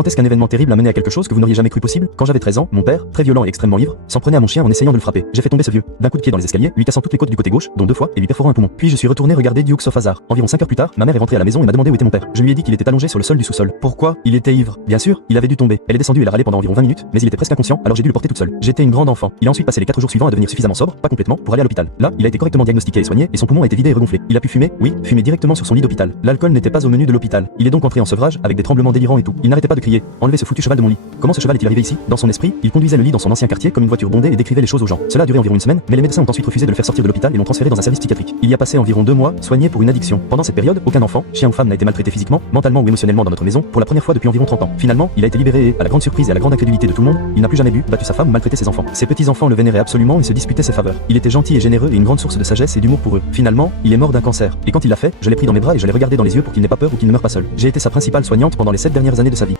Quand est-ce qu'un événement terrible a mené à quelque chose que vous n'auriez jamais cru possible? Quand j'avais 13 ans, mon père, très violent et extrêmement ivre, s'en prenait à mon chien en essayant de le frapper. J'ai fait tomber ce vieux d'un coup de pied dans les escaliers, lui cassant toutes les côtes du côté gauche, dont 2 fois, et lui perforant un poumon. Puis je suis retourné regarder Duke sauf hasard. Environ 5 heures plus tard, ma mère est rentrée à la maison et m'a demandé où était mon père. Je lui ai dit qu'il était allongé sur le sol du sous-sol. Pourquoi? Il était ivre. Bien sûr, il avait dû tomber. Elle est descendue et l'a râlé pendant environ 20 minutes, mais il était presque inconscient, alors j'ai dû le porter toute seule. J'étais une grande enfant. Il a ensuite passé les 4 jours suivants à devenir suffisamment sobre, pas complètement, pour aller à l'hôpital. Là, il a été correctement diagnostiqué et soigné, et son poumon a été vidé et regonflé. Il a pu fumer, oui, fumer directement sur son lit d'hôpital. L'alcool n'était pas au menu de l'hôpital. Il est donc entré en sevrage avec des tremblements délirants et tout. Il n'arrêtait pas de crier: enlevez ce foutu cheval de mon lit. Comment ce cheval est-il arrivé ici? Dans son esprit, il conduisait le lit dans son ancien quartier comme une voiture bondée et décrivait les choses aux gens. Cela a duré environ une semaine, mais les médecins ont ensuite refusé de le faire sortir de l'hôpital et l'ont transféré dans un service psychiatrique. Il y a passé environ 2 mois, soigné pour une addiction. Pendant cette période, aucun enfant, chien ou femme n'a été maltraité physiquement, mentalement ou émotionnellement dans notre maison, pour la première fois depuis environ 30 ans. Finalement, il a été libéré et, à la grande surprise et à la grande incrédulité de tout le monde, il n'a plus jamais bu, battu sa femme ou maltraité ses enfants. Ses petits-enfants le vénéraient absolument et se disputaient ses faveurs. Il était gentil et généreux et une grande source de sagesse et d'humour pour eux. Finalement, il est mort d'un cancer. Et quand il l'a fait, je l'ai pris dans mes bras et je l'ai regardé dans les yeux pour qu'il n'ait pas peur ou qu'il ne meure pas seul. J'ai été sa principale soignante pendant les 7 dernières années de sa vie.